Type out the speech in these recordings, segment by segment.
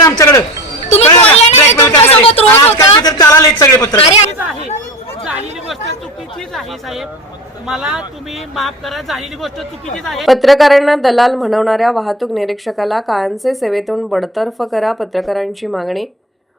पत्रकार आमच्याकडे तुम्ही बोलले नाही तुमच्यासोबत रोज होता तर चालायला सगळे पत्रकार झालेली गोष्ट चुकीचीच आहे साहेब, मला तुम्ही माफ करा, झालेली गोष्ट चुकीचीच आहे। पत्रकारांना दलाल म्हणवणाऱ्या वाहतूक निरीक्षकाला कायमचे सेवेतून बडतर्फ करा, पत्रकारांची मागणी।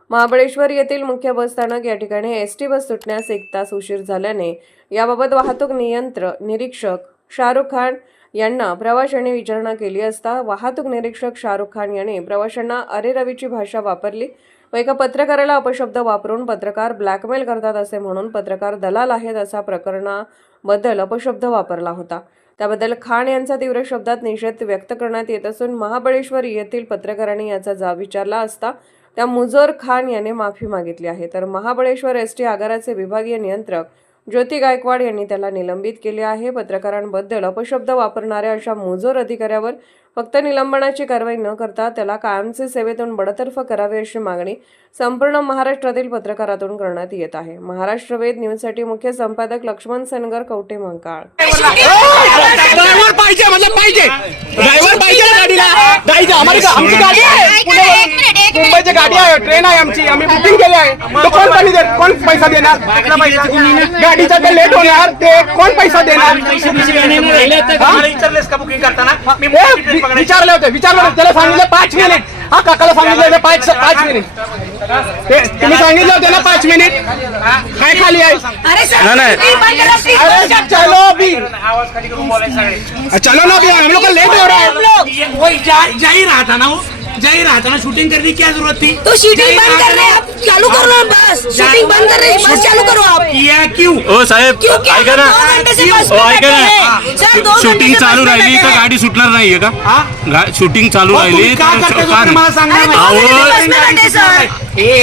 महाबळेश्वर येथील मुख्य बस स्थानक या ठिकाणी एसटी बस सुटण्यास 1 तास उशीर झाल्याने याबाबत वाहतूक निरीक्षक शाहरुख खान यांना प्रवाशांनी विचारणा केली असता वाहतूक निरीक्षक शाहरुख खान यांनी प्रवाशांना अरेरवीची भाषा वापरली व एका पत्रकाराला अपशब्द वापरून पत्रकार ब्लॅकमेल करतात असे म्हणून पत्रकार दलाल आहेत असा प्रकरणाबद्दल अपशब्द वापरला होता। त्याबद्दल खान यांचा तीव्र शब्दात निषेध व्यक्त करण्यात येत असून महाबळेश्वर येथील पत्रकारांनी याचा जाब विचारला असता त्या मुजोर खान याने माफी मागितली आहे, तर महाबळेश्वर एसटी आगाराचे विभागीय नियंत्रक ज्योती गायकवाड यांनी त्याला निलंबित केले आहे। पत्रकारांबद्दल अपशब्द वापरणाऱ्या अशा मुजोर अधिकाऱ्यावर फक्त निलंबनाची कारवाई न करता त्याला कायमचे सेवेतून बडतर्फ करावे अशी मागणी संपूर्ण महाराष्ट्रातील पत्रकारातून करण्यात येत आहे। महाराष्ट्र वेद न्यूजसाठी मुख्य संपादक लक्ष्मण सेनगर, कवठे महांकाळ। ड्रायव्हर पाहिजे, मतलब पाहिजे ड्रायव्हर पाहिजे गाडीला, गाडीला आमची गाडी आहे, मुंबईची गाडी आहे, ट्रेन आहे आमची, आम्ही बुकिंग केली आहे, तो कोण पैसा देणार? गाडीचा ते लेट होणार, ते कोण पैसा देणार? विचारलेस का बुकिंग करताना? विचारले होते त्याला सांगितलं 5 मिनिट, हा काकाला सांगितलं 5 मिनिट, तुम्ही सांगितलं होतं ना 5 मिनिट, काय खाली आहे? अरे चलो अभी, चलो ना अभी, हम लोग का लेट हो रहा है। वही जा ही रहा था ना, शूटिंग करने की क्या जरूरत थी? तो शूटिंग बंद कर रहे हैं, आप चालू करो बस, शूटिंग बंद कर रहे हैं, बस चालू करो आप। या क्यों? ओ साहेब ऐका ना, ऐका ना, शूटिंग चालू राहिली तर गाडी सुटणार नाहीये का? शूटिंग चालू राहिली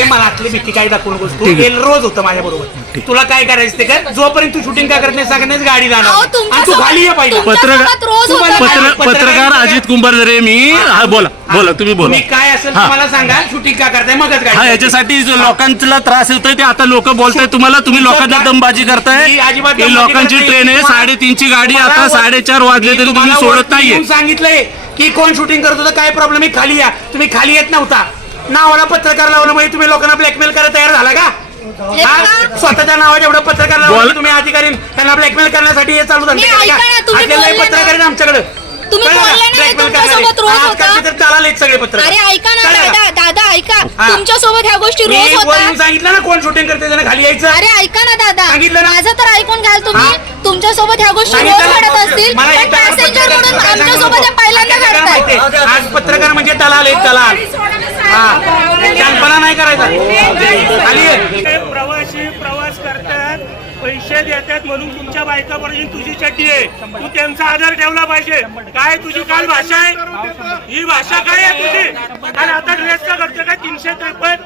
मला आतली भीती काय दाखवू नकोस, तू रोज होतं माझ्या बरोबर, तुला काय करायचं ते कर, जोपर्यंत तू शूटिंग काय करत नाही सांगण्याच गाडी जाणार आणि तू खाली ये पाहिजे। पत्रकार अजित कुंभारदरे मी, हा बोला तुम्ही बोला, तुम्ही काय असेल तुम्हाला सांगा, शूटिंग का करताय मगच हा, गाडी। याच्यासाठी लोकांना त्रास होतोय ते आता लोक बोलताय तुम्हाला, तुम्ही लोकांना दमबाजी करताय। लोकांची ट्रेन आहे, 3:30ची गाडी, आता 4:30 वाजले तरी तुम्ही सोडत नाहीये। सांगितलंय की कोण शूटिंग करत होतं, काय प्रॉब्लेम आहे, खाली या, तुम्ही खाली येत नव्हता, नावाला पत्रकार लावलं म्हणजे तुम्ही लोकांना ब्लॅकमेल करायला तयार झाला का? स्वतःच्या नावात एवढं पत्रकार लावलं तुम्ही, अधिकारी त्यांना ब्लॅकमेल करण्यासाठी हे चालू धंदे पत्रकार आमच्याकडे तुम्ही बोलले नाही तुमच्यासोबत रोज होता, तर चालायला सगळे पत्रकार। अरे ऐका ना दादा ऐका, तुमच्यासोबत ह्या गोष्टी रोज होतात। सांगितलं ना कोण शूटिंग करते त्यांना खाली यायचं। अरे ऐका ना दादा, सांगितलं ना, माझं तर ऐकून घ्याल तुम्ही, तुमच्यासोबत ह्या गोष्टी रोज घडत असतील, पण पॅसेंजर म्हणून आमच्यासोबत त्या पहिल्यांदा घडतात। आज पत्रकार म्हणजे दलाल एक दलाल, कल्पना नाही करायचा। प्रवासी प्रवास करतात, पैसे देतात म्हणून तुमच्या बायकापर्यंत तुझी चड्डी आहे, तू त्यांचा आदर ठेवला पाहिजे। काय तुझी काय भाषा आहे, ही भाषा काय आहे तुझी? आणि आता ड्रेस का करतो काय 353?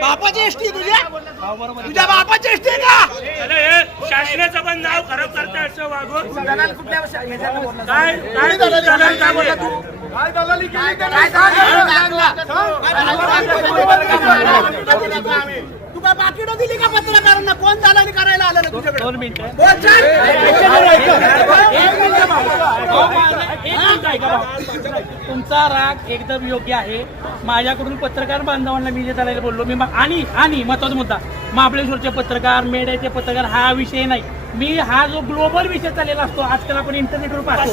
बापाची एसटी तुझ्या बापाची एसटी का? अरे हे शासनाचं पण नाव खराब करता असं वागून काय काय बोलला तू? तू काय पाकिटं दिली का पत्रकारांना? कोण दलाली करायला आलं ना तुझ्याकडे? 2 मिनिटं तुमचा राग एकदम योग्य आहे। माझ्याकडून पत्रकार बांधवांना मी जे चालायला बोललो मी, आणि महत्वाचा मुद्दा, महाबळेश्वरचे पत्रकार, मेड्याचे पत्रकार हा विषय नाही, मी हा जो ग्लोबल विषय चाललेला असतो आजकाल आपण इंटरनेटवर पाहतो।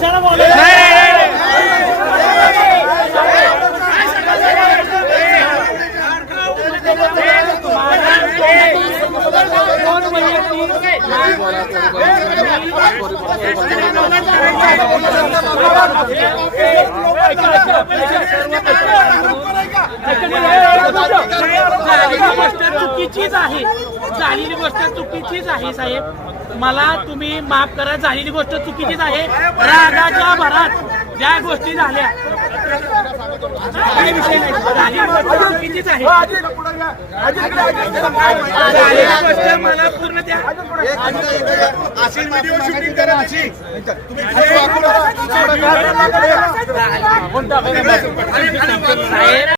चुकीचीच आहे, झालेली गोष्ट चुकीचीच आहे साहेब, मला तुम्ही माफ करा, झालेली गोष्ट चुकीचीच आहे। रागाच्या भरात ज्या गोष्टी झाल्या काही विषय नाही, झालेली गोष्ट चुकीचीच आहे, झालेली गोष्ट मला पूर्ण द्या। व्हिडिओ शूटिंग करायची साहेब